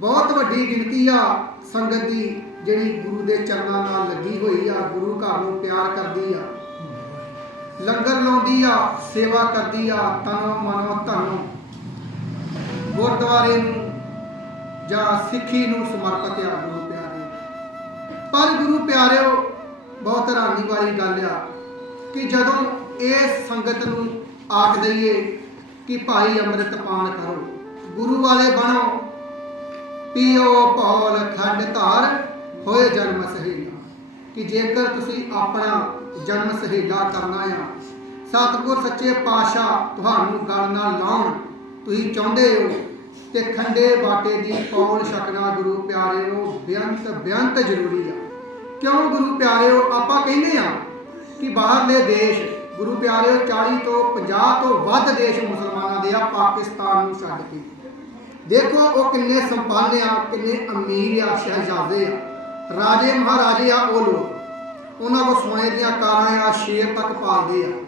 ਬਹੁਤ ਵੱਡੀ ਗਿਣਤੀ ਆ ਸੰਗਤ ਦੀ, ਜਿਹੜੀ ਗੁਰੂ ਦੇ ਚਰਨਾਂ ਨਾਲ ਲੱਗੀ ਹੋਈ ਆ, ਗੁਰੂ ਘਰ ਨੂੰ ਪਿਆਰ ਕਰਦੀ ਆ। ਲੰਗਰ ਲਾਉਂਦੀ ਆ, ਸੇਵਾ ਕਰਦੀ ਆ ਤਨ ਮਨੋਂ ਧਨ ਗੁਰਦੁਆਰੇ ਨੂੰ ਜਾਂ ਸਿੱਖੀ ਨੂੰ ਸਮਰਪਿਤ ਆ, ਗੁਰੂ ਪਿਆਰੇ। ਪਰ ਗੁਰੂ ਪਿਆਰਿਓ, ਬਹੁਤ ਹੈਰਾਨੀ ਵਾਲੀ ਗੱਲ ਆ ਕਿ ਜਦੋਂ ਇਹ ਸੰਗਤ ਨੂੰ ਆਖ ਦਈਏ ਕਿ ਭਾਈ ਅੰਮ੍ਰਿਤ ਪਾਨ ਕਰੋ, ਗੁਰੂ ਵਾਲੇ ਬਣੋ ਪੀਓ ਪੌਲ ਖੰਡ ਧਾਰ, ਹੋਏ ਜਨਮ ਸਹੇਲਾ। ਕਿ ਜੇਕਰ ਤੁਸੀਂ ਆਪਣਾ ਜਨਮ ਸਹੇਲਾ ਕਰਨਾ ਆ, ਸਤਿਗੁਰ ਸੱਚੇ ਪਾਤਸ਼ਾਹ ਤੁਹਾਨੂੰ ਗਲ ਨਾਲ ਲਾਉਣ। ਤੁਸੀਂ ਚਾਹੁੰਦੇ ਹੋ ਤੇ ਖੰਡੇ ਬਾਟੇ ਦੀ ਪੌਲ ਛਕਣਾ ਗੁਰੂ ਪਿਆਰਿਓ, ਬੇਅੰਤ ਬੇਅੰਤ ਜ਼ਰੂਰੀ ਆ। ਕਿਉਂ ਗੁਰੂ ਪਿਆਰਿਓ, ਆਪਾਂ ਕਹਿੰਦੇ ਆ ਕਿ ਬਾਹਰਲੇ ਦੇਸ਼, ਗੁਰੂ ਪਿਆਰਿਓ 40 ਤੋਂ 50 ਤੋਂ ਵੱਧ ਦੇਸ਼ ਮੁਸਲਮਾਨਾਂ ਦੇ ਆ, ਪਾਕਿਸਤਾਨ ਨੂੰ ਛੱਡ ਕੇ। ਦੇਖੋ ਉਹ ਕਿੰਨੇ ਸੰਪੰਨ ਆ, ਕਿੰਨੇ ਅਮੀਰ ਆ, ਸ਼ਹਿਜ਼ਾਦੇ ਆ। ਰਾਜੇ ਮਹਾਰਾਜੇ ਆ ਉਹ ਲੋਕ। ਉਹਨਾਂ ਕੋ ਸੋਨੇ ਦੀਆਂ ਕਾਰਾਂ ਆ, ਸ਼ੇਰ ਤੱਕ ਪਾਲਦੇ ਆ।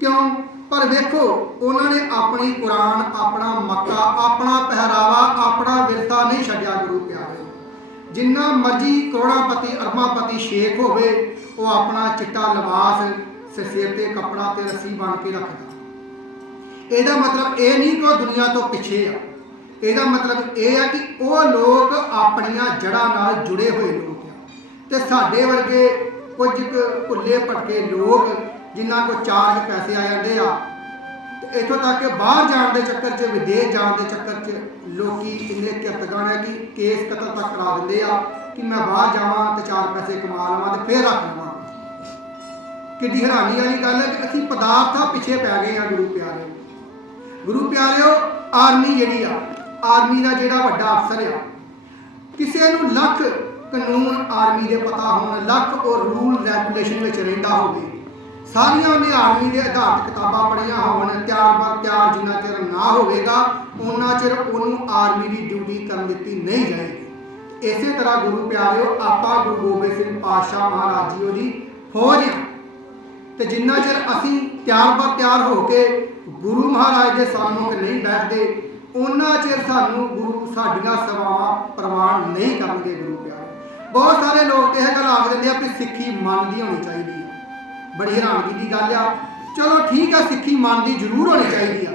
ਕਿਉਂ? ਪਰ ਵੇਖੋ, ਉਹਨਾਂ ਨੇ ਆਪਣੀ ਕੁਰਾਨ, ਆਪਣਾ ਮੱਕਾ, ਆਪਣਾ ਪਹਿਰਾਵਾ, ਆਪਣਾ ਵਿਰਸਾ ਨਹੀਂ ਛੱਡਿਆ ਗੁਰੂ ਪਿਆਰੇ ਜਿੰਨਾ ਮਰਜ਼ੀ ਕਰੋੜਾਪਤੀ, ਅਰਬਾਪਤੀ ਸ਼ੇਖ ਹੋਵੇ, ਉਹ ਆਪਣਾ ਚਿੱਟਾ ਲਿਬਾਸ ਸਿਰ ਤੇ, ਕੱਪੜਾ ਤੇ ਰੱਸੀ ਬਣ ਕੇ ਰੱਖਦਾ। ਇਹਦਾ ਮਤਲਬ ਇਹ ਨਹੀਂ ਕਿ ਉਹ ਦੁਨੀਆ ਤੋਂ ਪਿੱਛੇ ਆ। ਇਹਦਾ ਮਤਲਬ ਇਹ ਆ ਕਿ ਉਹ ਲੋਕ ਆਪਣੀਆਂ ਜੜ੍ਹਾਂ ਨਾਲ ਜੁੜੇ ਹੋਏ ਲੋਕ ਆ। ਤੇ ਸਾਡੇ ਵਰਗੇ ਕੁਝ ਕੁ ਭੁੱਲੇ ਭਟਕੇ ਲੋਕ ਜਿਨ੍ਹਾਂ ਕੋ ਚਾਰ ਕੁ ਪੈਸੇ ਆ ਜਾਂਦੇ ਆ, ਤੇ ਇੱਥੋਂ ਤੱਕ ਕਿ ਬਾਹਰ ਜਾਣ ਦੇ ਚੱਕਰ 'ਚ, ਵਿਦੇਸ਼ ਜਾਣ ਦੇ ਚੱਕਰ 'ਚ ਲੋਕੀ ਇੰਨੇ ਕਿਰਤਗਾਨ ਹੈ ਕਿ ਕੇਸ ਕਤਲ ਤੱਕ ਕਰਾ ਦਿੰਦੇ ਆ ਕਿ ਮੈਂ ਬਾਹਰ ਜਾਵਾਂ ਤੇ ਚਾਰ ਪੈਸੇ ਕਮਾ ਲਵਾਂ ਤੇ ਫੇਰ ਰੱਖ ਲਵਾਂ। ਕਿੱਡੀ ਹੈਰਾਨੀ ਵਾਲੀ ਗੱਲ ਹੈ ਕਿ ਅਸੀਂ ਪਦਾਰਥਾਂ ਪਿੱਛੇ ਪੈ ਗਏ ਆ ਗੁਰੂ ਪਿਆਰੇ। ਗੁਰੂ ਪਿਆਰਿਓ, ਆਰਮੀ ਜਿਹੜੀ ਆ ਆਰਮੀ ਦਾ ਜਿਹੜਾ ਵੱਡਾ ਅਫਸਰ ਆ, ਕਿਸੇ ਨੂੰ ਲੱਖ ਕਾਨੂੰਨ ਆਰਮੀ ਦੇ ਪਤਾ ਹੋਣ, ਲੱਖ ਉਹ ਰੂਲ ਰੈਗੂਲੇਸ਼ਨ ਵਿੱਚ ਰਹਿੰਦਾ ਹੋਵੇ, ਸਾਰੀਆਂ ਉਹਨੇ ਆਰਮੀ ਦੇ ਆਧਾਰਿਤ ਕਿਤਾਬਾਂ ਪੜ੍ਹੀਆਂ ਹੋਣ, ਤਿਆਰ ਬਰ ਤਿਆਰ ਜਿੰਨਾ ਚਿਰ ਨਾ ਹੋਵੇਗਾ ਉਹਨਾਂ ਚਿਰ ਉਹਨੂੰ ਆਰਮੀ ਦੀ ਡਿਊਟੀ ਕਰਨ ਦਿੱਤੀ ਨਹੀਂ ਜਾਏਗੀ। ਇਸੇ ਤਰ੍ਹਾਂ ਗੁਰੂ ਪਿਆਰਿਓ, ਆਪਾਂ ਗੁਰੂ ਗੋਬਿੰਦ ਸਿੰਘ ਪਾਤਸ਼ਾਹ ਮਹਾਰਾਜ ਜੀ ਉਹਦੀ ਫੌਜ ਆ। ਤੇ ਜਿੰਨਾ ਚਿਰ ਅਸੀਂ ਤਿਆਰ ਬਰ ਤਿਆਰ ਹੋ ਕੇ ਗੁਰੂ ਮਹਾਰਾਜ ਦੇ ਸਾਹਮਣੇ ਨਹੀਂ ਬੈਠਦੇ ਉਹਨਾਂ ਚਿਰ ਸਾਨੂੰ ਗੁਰੂ ਸਾਡੀਆਂ ਸੇਵਾਵਾਂ ਪ੍ਰਵਾਨ ਨਹੀਂ ਕਰਨਗੇ ਗੁਰੂ ਪਿਆਰੇ। ਬਹੁਤ ਸਾਰੇ ਲੋਕ ਤੇ ਇਹ ਗੱਲ ਆਖ ਦਿੰਦੇ ਆ ਕਿ ਸਿੱਖੀ ਮਨ ਦੀ ਹੋਣੀ ਚਾਹੀਦੀ ਆ। ਬੜੀ ਹੈਰਾਨਗੀ ਦੀ ਗੱਲ ਆ। ਚਲੋ ਠੀਕ ਆ, ਸਿੱਖੀ ਮਨ ਦੀ ਜ਼ਰੂਰ ਹੋਣੀ ਚਾਹੀਦੀ ਆ।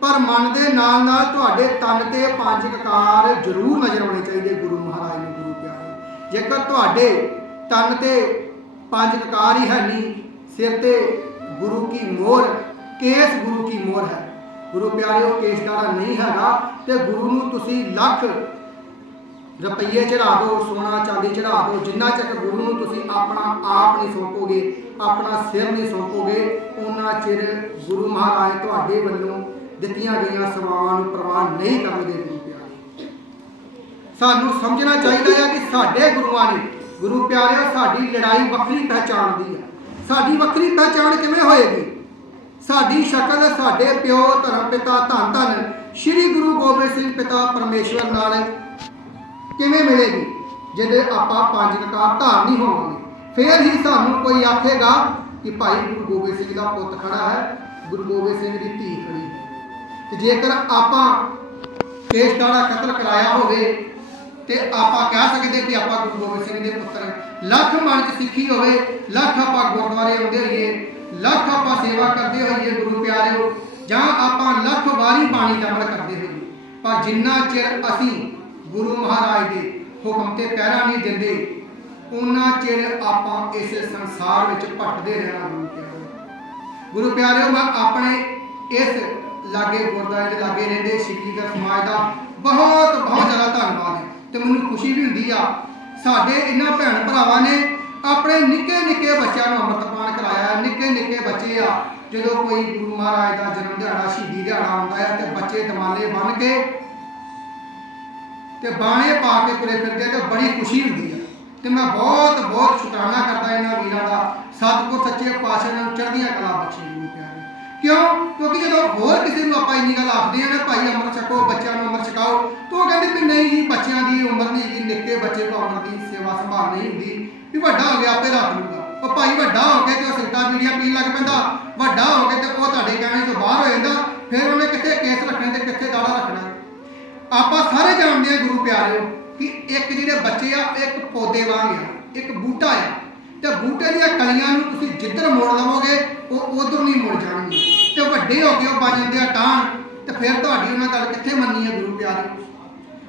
ਪਰ ਮਨ ਦੇ ਨਾਲ ਨਾਲ ਤੁਹਾਡੇ ਤਨ ਤੇ ਪੰਜ ਕਕਾਰ ਜ਼ਰੂਰ ਨਜ਼ਰ ਆਉਣੇ ਚਾਹੀਦੇ ਗੁਰੂ ਮਹਾਰਾਜ ਨੂੰ, ਗੁਰੂ ਪਿਆਰੇ। ਜੇਕਰ ਤੁਹਾਡੇ ਤਨ ਤੇ ਪੰਜ ਕਕਾਰ ਹੀ ਹੈ ਨਹੀਂ, ਸਿਰ ਤੇ ਗੁਰੂ ਕੀ ਮੋਹਰ, ਕੇਸ ਗੁਰੂ ਕੀ ਮੋਹਰ ਹੈ। ਗੁਰੂ ਪਿਆਰਿਓ ਕੇਸਦਾਰਾ ਨਹੀਂ ਹੈਗਾ ਤੇ ਗੁਰੂ ਨੂੰ ਤੁਸੀਂ ਲੱਖ ਰੁਪਈਏ ਚੜਾ ਦਿਓ, ਸੋਨਾ, ਚਾਂਦੀ ਚੜਾ ਦਿਓ, ਜਿੰਨਾ ਚਿਰ ਗੁਰੂ ਨੂੰ ਤੁਸੀਂ ਆਪਣਾ ਆਪ ਨਹੀਂ ਸੌਂਪੋਗੇ, ਆਪਣਾ ਸਿਰ ਨਹੀਂ ਸੌਂਪੋਗੇ ਉਹਨਾਂ ਚਿਰ ਗੁਰੂ ਮਹਾਰਾਜ ਤੁਹਾਡੇ ਵੱਲੋਂ ਦਿੱਤੀਆਂ ਗਈਆਂ ਸੇਵਾਵਾਂ ਨੂੰ ਪ੍ਰਵਾਨ ਨਹੀਂ ਕਰਨਗੇ ਗੁਰੂ ਪਿਆਰੇ। ਸਾਨੂੰ ਸਮਝਣਾ ਚਾਹੀਦਾ ਹੈ ਕਿ ਸਾਡੇ ਗੁਰੂਆਂ ਨੇ, ਗੁਰੂ ਪਿਆਰਿਓ, ਸਾਡੀ ਲੜਾਈ ਵੱਖਰੀ ਪਹਿਚਾਣ ਦੀ ਹੈ ਸਾਡੀ ਵੱਖਰੀ ਪਹਿਚਾਣ ਕਿਵੇਂ ਹੋਏਗੀ? ਸਾਡੀ ਸ਼ਕਲ ਸਾਡੇ ਪਿਓ, ਧਰਮ ਪਿਤਾ, ਧੰਨ ਧੰਨ। ਸ੍ਰੀ ਗੁਰੂ ਗੋਬਿੰਦ ਸਿੰਘ ਪਿਤਾ ਪਰਮੇਸ਼ਵਰ ਨਾਲ ਕਿਵੇਂ ਮਿਲੇਗੀ? ਜਿਹੜੇ ਆਪਾਂ ਪੰਜ ਕਕਾਰ ਧਾਰਨੀ ਹੋਵਾਂਗੇ, ਫਿਰ ਹੀ ਸਾਨੂੰ ਕੋਈ ਆਖੇਗਾ ਕਿ ਭਾਈ ਗੁਰੂ ਗੋਬਿੰਦ ਸਿੰਘ ਦਾ ਪੁੱਤ ਖੜਾ ਹੈ, ਗੁਰੂ ਗੋਬਿੰਦ ਸਿੰਘ ਦੀ ਧੀ ਖੜੀ ਹੈ। ਤੇ ਜੇਕਰ ਆਪਾਂ ਕੇਸਦਾਰਾ ਕਤਲ ਕਰਾਇਆ ਹੋਵੇ, ਤੇ ਆਪਾਂ ਕਹਿ ਸਕਦੇ ਕਿ ਆਪਾਂ ਗੁਰੂ ਗੋਬਿੰਦ ਸਿੰਘ ਦੇ ਪੁੱਤਰ ਲੱਖ ਮਨ ਚ ਸਿੱਖੀ ਹੋਵੇ, ਲੱਖ ਆਪਾਂ ਗੁਰਦੁਆਰੇ ਆਉਂਦੇ ਹੋਈਏ ਲੱਖ ਆਪਾਂ ਸੇਵਾ ਕਰਦੇ ਹੋਈਏ ਗੁਰੂ ਪਿਆਰਿਓ, ਜਾਂ ਆਪਾਂ ਲੱਖ ਵਾਰੀ ਬਾਣੀ ਦਾ ਅਮਲ ਕਰਦੇ ਹੋਈਏ, ਪਰ ਜਿੰਨਾ ਚਿਰ ਅਸੀਂ ਗੁਰੂ ਮਹਾਰਾਜ ਦੇ ਹੁਕਮ ਤੇ ਪਹਿਰਾ ਨਹੀਂ ਦਿੰਦੇ, ਉਹਨਾਂ ਚਿਰ ਆਪਾਂ ਇਸ ਸੰਸਾਰ ਵਿੱਚ ਭਟਕਦੇ ਰਹਿਣਾ ਗੁਰੂ ਪਿਆਰਿਓ। ਗੁਰੂ ਪਿਆਰਿਓ, ਮੈਂ ਆਪਣੇ ਇਸ ਲਾਗੇ ਗੁਰਦੁਆਰੇ ਦੇ ਲਾਗੇ ਰਹਿੰਦੇ ਸਿੱਖੀਗਰ ਸਮਾਜ ਦਾ ਬਹੁਤ ਬਹੁਤ ਜ਼ਿਆਦਾ ਧੰਨਵਾਦ ਹੈ। ਤੇ ਮੈਨੂੰ ਖੁਸ਼ੀ ਵੀ ਹੁੰਦੀ ਆ, ਸਾਡੇ ਇਹਨਾਂ ਭੈਣ ਭਰਾਵਾਂ ਨੇ ਆਪਣੇ ਨਿੱਕੇ ਨਿੱਕੇ ਬੱਚਿਆਂ ਨੂੰ ਅੰਮ੍ਰਿਤਪਾਨ ਕਰਾਇਆ। ਨਿੱਕੇ ਨਿੱਕੇ ਬੱਚੇ ਆ, ਜਦੋਂ ਕੋਈ ਗੁਰੂ ਮਹਾਰਾਜ ਦਾ ਜਨਮ ਦਿਹਾੜਾ, ਸ਼ਹੀਦੀ ਦਿਹਾੜਾ ਆਉਂਦਾ ਹੈ ਤੇ ਬੱਚੇ ਦਮਾਲੇ ਬਣ ਕੇ ਤੇ ਬਾਣੇ ਪਾ ਕੇ ਤੁਰੇ ਫਿਰਦੇ ਤੇ ਬੜੀ ਖੁਸ਼ੀ ਹੁੰਦੀ ਹੈ ਤੇ ਮੈਂ ਬਹੁਤ ਬਹੁਤ ਸ਼ੁਕਰਾਨਾ ਕਰਦਾ ਇਹਨਾਂ ਵੀਰਾਂ ਦਾ। ਸਤਿਗੁਰ ਸੱਚੇ ਪਾਤਸ਼ਾਹ ਨੂੰ ਚੜ੍ਹਦੀਆਂ ਕਲਾ ਬਖਸ਼ੇ ਨੂੰ ਪਿਆਰੇ। ਕਿਉਂ? ਕਿਉਂਕਿ ਜਦੋਂ ਹੋਰ ਕਿਸੇ ਨੂੰ ਆਪਾਂ ਇੰਨੀ ਗੱਲ ਆਖਦੇ ਆ ਨਾ, ਭਾਈ ਅੰਮ੍ਰਿਤ ਛਕੋ, ਬੱਚਿਆਂ ਨੂੰ ਅੰਮ੍ਰਿਤ ਛਕਾਓ, ਤਾਂ ਉਹ ਕਹਿੰਦੇ ਵੀ ਨਹੀਂ ਜੀ, ਬੱਚਿਆਂ ਦੀ ਉਮਰ ਨਹੀਂ ਹੈਗੀ, ਨਿੱਕੇ ਬੱਚੇ ਕੋ ਅੰਮ੍ਰਿਤ ਦੀ ਸੇਵਾ ਸੰਭਾਲ ਨਹੀਂ ਹੁੰਦੀ। ਵੀ ਵੱਡਾ ਹੋ ਗਿਆ ਆਪੇ ਰੱਖ ਲੂਗਾ ਉਹ ਭਾਈ ਵੱਡਾ ਹੋ ਕੇ ਤੇ ਉਹ ਸਿੱਟਾ ਬੀੜੀਆਂ ਪੀਣ ਲੱਗ ਪੈਂਦਾ, ਵੱਡਾ ਹੋ ਕੇ ਤੇ ਉਹ ਤੁਹਾਡੇ ਕਹਿਣੇ ਤੋਂ ਬਾਹਰ ਹੋ ਜਾਂਦਾ, ਫਿਰ ਉਹਨੇ ਕਿੱਥੇ ਕੇਸ ਰੱਖਣੇ ਤੇ ਕਿੱਥੇ ਦਾੜਾ ਰੱਖਣਾ? ਆਪਾਂ ਸਾਰੇ ਜਾਣਦੇ ਹਾਂ ਗੁਰੂ ਪਿਆਰੇ ਪਿਆਰਿਓ ਕਿ ਇੱਕ ਜਿਹੜੇ ਬੱਚੇ ਆ ਇੱਕ ਪੌਦੇ ਵਾਂਗ ਆ, ਇੱਕ ਬੂਟਾ ਆ। ਤੇ ਬੂਟੇ ਦੀਆਂ ਕਲੀਆਂ ਨੂੰ ਤੁਸੀਂ ਜਿੱਧਰ ਮੋੜ ਲਵੋਗੇ, ਉਹ ਉਧਰ ਨਹੀਂ ਮੁੜ ਜਾਣਗੇ। ਤੇ ਵੱਡੇ ਹੋ ਕੇ ਉਹ ਬਣ ਜਾਂਦੇ ਆ ਟਾਂ ਤੇ ਫਿਰ ਤੁਹਾਡੀ ਉਹਨਾਂ ਗੱਲ ਕਿੱਥੇ ਮੰਨੀ ਹੈ ਗੁਰੂ ਪਿਆਰੇ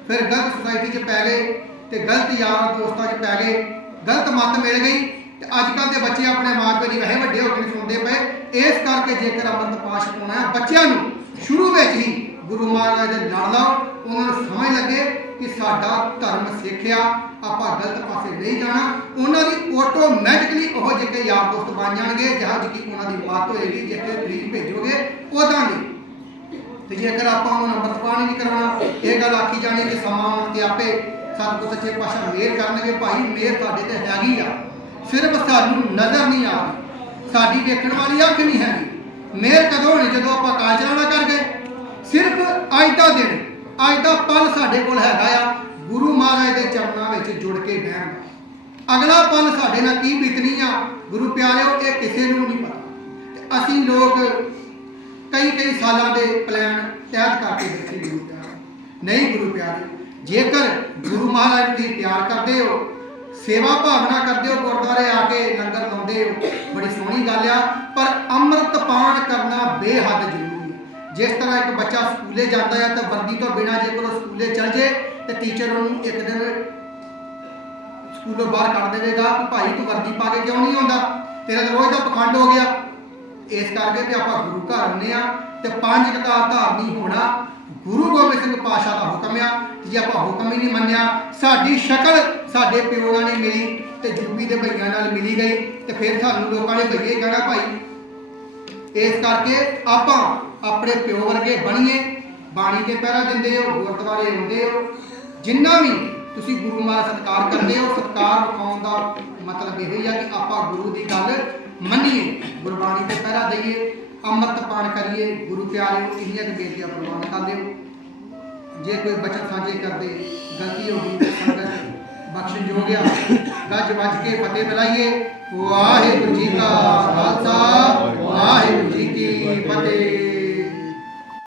ਫਿਰ ਗਲਤ ਸੁਸਾਇਟੀ 'ਚ ਪੈ ਗਏ, ਤੇ ਗਲਤ ਯਾਰ ਦੋਸਤਾਂ 'ਚ ਪੈ ਗਏ ਗਲਤ ਮੱਤ ਮਿਲ ਗਈ ਤੇ ਅੱਜ ਕੱਲ ਦੇ ਬੱਚੇ ਆਪਣੇ ਮਾਪੇ ਦੀ ਵਹੇ ਵੱਡੇ ਹੋ ਕੇ ਸੁਣਦੇ ਪਏ। ਇਸ ਕਰਕੇ ਜੇਕਰ ਅੰਮ੍ਰਿਤ ਪਾਸ਼ ਪਾਉਣਾ ਹੈ, ਬੱਚਿਆਂ ਨੂੰ ਸ਼ੁਰੂ ਵਿੱਚ ਹੀ ਗੁਰੂ ਮਹਾਰਾਜ ਦੇ ਨਾਲ ਲਾਓ। ਉਹਨਾਂ ਨੂੰ ਸਮਝ ਲੱਗੇ ਕਿ ਸਾਡਾ ਧਰਮ ਸਿੱਖਿਆ, ਆਪਾਂ ਗਲਤ ਪਾਸੇ ਨਹੀਂ ਜਾਣਾ। ਉਹਨਾਂ ਦੀ ਆਟੋਮੈਟਿਕਲੀ ਉਹ ਜਿਹੇ ਯਾਰ ਦੋਸਤ ਬਣ ਜਾਣਗੇ ਜਿਹੋ ਜਿਹੀ ਉਹਨਾਂ ਦੀ ਮੱਤ ਹੋਏਗੀ, ਜਿੱਥੇ ਤਰੀਕ ਭੇਜੋਗੇ ਉਦਾਂ ਦੀ ਤੇ ਜੇਕਰ ਆਪਾਂ ਉਹਨਾਂ ਉਹਨੂੰ ਨੰਬਰ ਪਾਣੀ ਨਹੀਂ ਕਰਾਉਣਾ, ਇਹ ਗੱਲ ਆਖੀ ਜਾਣੀ ਕਿ ਸਮਾਂ ਤੇ ਆਪੇ ਸਾਨੂੰ ਸੱਚੇ ਪਾਤਸ਼ਾਹ ਮੇਰ ਕਰਨਗੇ, ਭਾਈ ਮਿਹਰ ਤੁਹਾਡੇ ਤੇ ਹੈਗੀ ਆ। ਸਿਰਫ ਸਾਨੂੰ ਨਜ਼ਰ ਨਹੀਂ ਆ ਰਹੀ। ਸਾਡੀ ਵੇਖਣ ਵਾਲੀ ਅੱਖ ਨਹੀਂ ਹੈਗੀ। ਮਿਹਰ ਕਦੋਂ ਹੋਣੀ? ਜਦੋਂ ਆਪਾਂ ਕਾਜਰਾਣਾ ਕਰ ਗਏ ਸਿਰਫ ਅੱਜ ਦਾ ਦਿਨ, ਅੱਜ ਦਾ ਪਲ ਸਾਡੇ ਕੋਲ ਹੈਗਾ ਆ। ਗੁਰੂ ਮਹਾਰਾਜ ਦੇ ਚਰਨਾਂ ਵਿੱਚ ਜੁੜ ਕੇ ਬਹਿਣ ਅਗਲਾ ਪਲ ਸਾਡੇ ਨਾਲ ਕੀ ਬੀਤਣੀ ਆ? ਗੁਰੂ ਪਿਆਰਿਓ, ਇਹ ਕਿਸੇ ਨੂੰ ਨਹੀਂ ਪਤਾ। ਤੇ ਅਸੀਂ ਲੋਕ ਕਈ ਕਈ ਸਾਲਾਂ ਦੇ ਪਲਾਨ ਤੈਅ ਕਰਕੇ ਬੈਠੇ ਗੁਰੂ ਪਿਆਰੇ ਨਹੀਂ ਗੁਰੂ ਪਿਆਰੇ ਜੇਕਰ ਗੁਰੂ ਮਹਾਰਾਜ ਦੀ ਪਿਆਰ ਕਰਦੇ ਹੋ, ਸੇਵਾ ਭਾਵਨਾ ਕਰਦੇ ਹੋ, ਗੁਰਦੁਆਰੇ ਆ ਕੇ ਲੰਗਰ ਲਾਉਂਦੇ ਹੋ, ਬੜੀ ਸੋਹਣੀ ਗੱਲ ਆ, ਪਰ ਅੰਮ੍ਰਿਤ ਪਾਨ ਕਰਨਾ ਬੇਹੱਦ ਜ਼ਰੂਰੀ ਹੈ। ਜਿਸ ਤਰ੍ਹਾਂ ਇੱਕ ਬੱਚਾ ਸਕੂਲੇ ਜਾਂਦਾ ਹੈ ਤਾਂ ਵਰਦੀ ਤੋਂ ਬਿਨਾਂ ਜੇਕਰ ਉਹ ਸਕੂਲੇ ਚਲ ਜੇ, ਤੇ ਟੀਚਰ ਉਹਨੂੰ ਇੱਕ ਦਿਨ ਸਕੂਲੋਂ ਬਾਹਰ ਕੱਢ ਦੇਵੇਗਾ, ਕਿ ਭਾਈ ਤੂੰ ਵਰਦੀ ਪਾ ਕੇ ਕਿਉਂ ਨਹੀਂ ਆਉਂਦਾ? ਤੇਰਾ ਤਾਂ ਰੋਜ਼ ਦਾ ਪਖੰਡ ਹੋ ਗਿਆ। ਇਸ ਕਰਕੇ ਕਿ ਆਪਾਂ ਗੁਰੂ ਘਰ ਆਉਂਦੇ ਆ, ਤੇ ਪੰਜ ਕਕਾਰ ਧਾਰਨੀ ਹੋਣਾ ਗੁਰੂ ਗੋਬਿੰਦ ਸਿੰਘ ਪਾਸ਼ਾ ਦਾ ਹੁਕਮ ਆ, ਜੇ ਆਪਾਂ ਹੁਕਮ ਹੀ ਨਹੀਂ ਮੰਨਿਆ, ਸਾਡੀ ਸ਼ਕਲ ਸਾਡੇ ਪਿਓ ਨਾਲ ਨਹੀਂ ਮਿਲੀ ਤੇ ਜੁਬੀ ਦੇ ਭਈਆਂ ਨਾਲ ਮਿਲੀ ਗਈ ਤੇ ਫਿਰ ਸਾਨੂੰ ਲੋਕਾਂ ਨੇ ਭਈਏ ਕਹਿਣਾ ਭਾਈ, ਇਸ ਕਰਕੇ ਆਪਾਂ ਆਪਣੇ ਪਿਓ ਵਰਗੇ ਬਣੀਏ, ਬਾਣੀ ਦੇ ਪਹਿਰਾ ਦਿੰਦੇ ਹੋ, ਗੁਰਦੁਆਰੇ ਹੁੰਦੇ ਹੋ, ਜਿੰਨਾ ਵੀ ਤੁਸੀਂ ਗੁਰੂ ਮਹਾਰਾਜ ਸਤਿਕਾਰ ਕਰਦੇ ਹੋ, ਸਤਿਕਾਰ ਵਿਖਾਉਣ ਦਾ ਮਤਲਬ ਇਹ ਹੀ ਆ ਕਿ ਆਪਾਂ ਗੁਰੂ ਦੀ ਗੱਲ ਮੰਨੀਏ, ਗੁਰਬਾਣੀ ਤੇ ਪਹਿਰਾ ਦਈਏ ਅੰਮ੍ਰਿਤ ਪਾਨ ਕਰੀਏ, ਗੁਰੂ ਪਿਆਰਿਓ ਇੰਨੀਆਂ ਕੁ ਬੇਨਤੀਆਂ ਪ੍ਰਵਾਨ ਕਰਦੇ ਹੋ ਜੇ ਕੋਈ ਬਚਨ ਸਾਂਝੇ ਕਰਦੇ, ਗਲਤੀ ਹੋ ਗਈ ਸੰਗਤ ਬਖਸ਼ਣ ਜੋ ਗਿਆ ਗੱਜ ਵੱਜ ਕੇ ਫਤਿਹ ਮਿਲਾਈਏ। ਵਾਹਿਗੁਰੂ ਜੀ ਕਾ ਖਾਲਸਾ, ਵਾਹਿਗੁਰੂ ਜੀ ਕੀ ਫਤਿਹ।